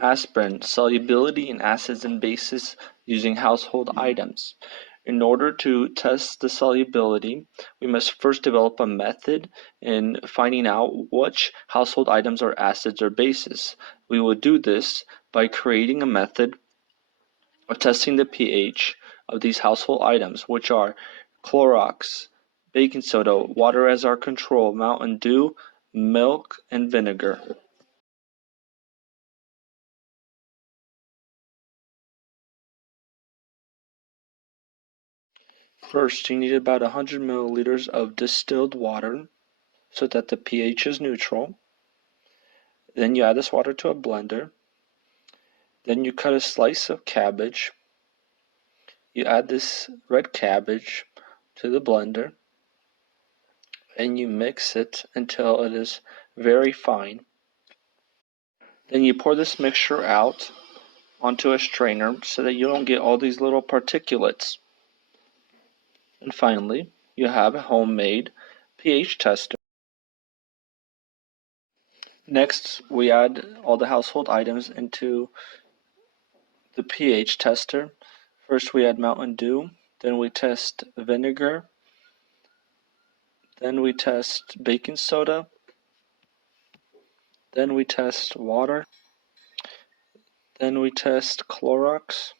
Aspirin, solubility in acids and bases using household items. In order to test the solubility, we must first develop a method in finding out which household items are acids or bases. We will do this by creating a method of testing the pH of these household items, which are Clorox, baking soda, water as our control, Mountain Dew, milk, and vinegar. First, you need about 100 milliliters of distilled water so that the pH is neutral. Then you add this water to a blender. Then you cut a slice of cabbage. You add this red cabbage to the blender and you mix it until it is very fine. Then you pour this mixture out onto a strainer so that you don't get all these little particulates. And finally, you have a homemade pH tester. Next, we add all the household items into the pH tester. First, we add Mountain Dew, then we test vinegar, then we test baking soda, then we test water, then we test Clorox,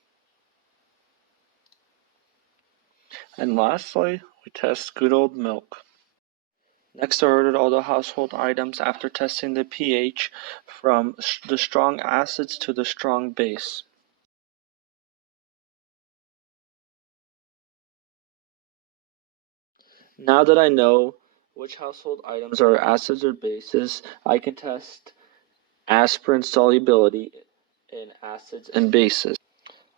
and lastly, we test good old milk. Next, I ordered all the household items after testing the pH from the strong acids to the strong base. Now that I know which household items are acids or bases, I can test aspirin solubility in acids and bases.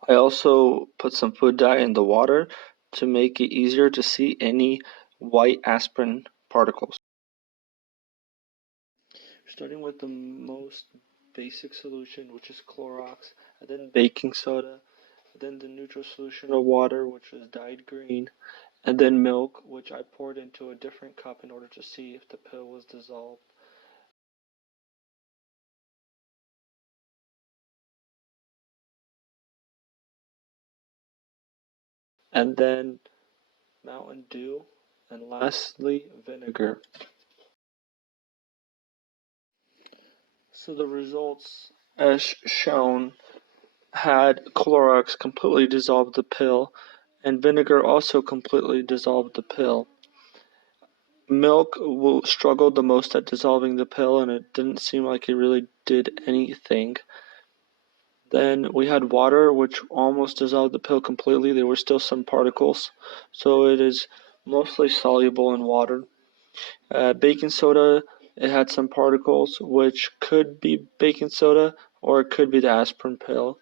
I also put some food dye in the water to make it easier to see any white aspirin particles. Starting with the most basic solution, which is Clorox, and then baking soda, then the neutral solution of water, which is dyed green, and then milk, which I poured into a different cup in order to see if the pill was dissolved. And then Mountain Dew, and lastly, vinegar. So the results, as shown, had Clorox completely dissolved the pill, and vinegar also completely dissolved the pill. Milk struggled the most at dissolving the pill, and it didn't seem like it really did anything. Then we had water, which almost dissolved the pill completely. There were still some particles, so it is mostly soluble in water. Baking soda, it had some particles, which could be baking soda or it could be the aspirin pill.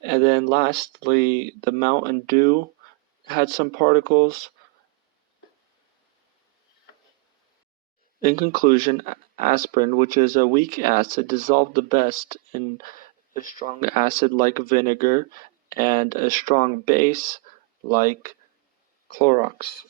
And then lastly, the Mountain Dew had some particles. In conclusion, aspirin, which is a weak acid, dissolved the best in a strong acid like vinegar and a strong base like Clorox.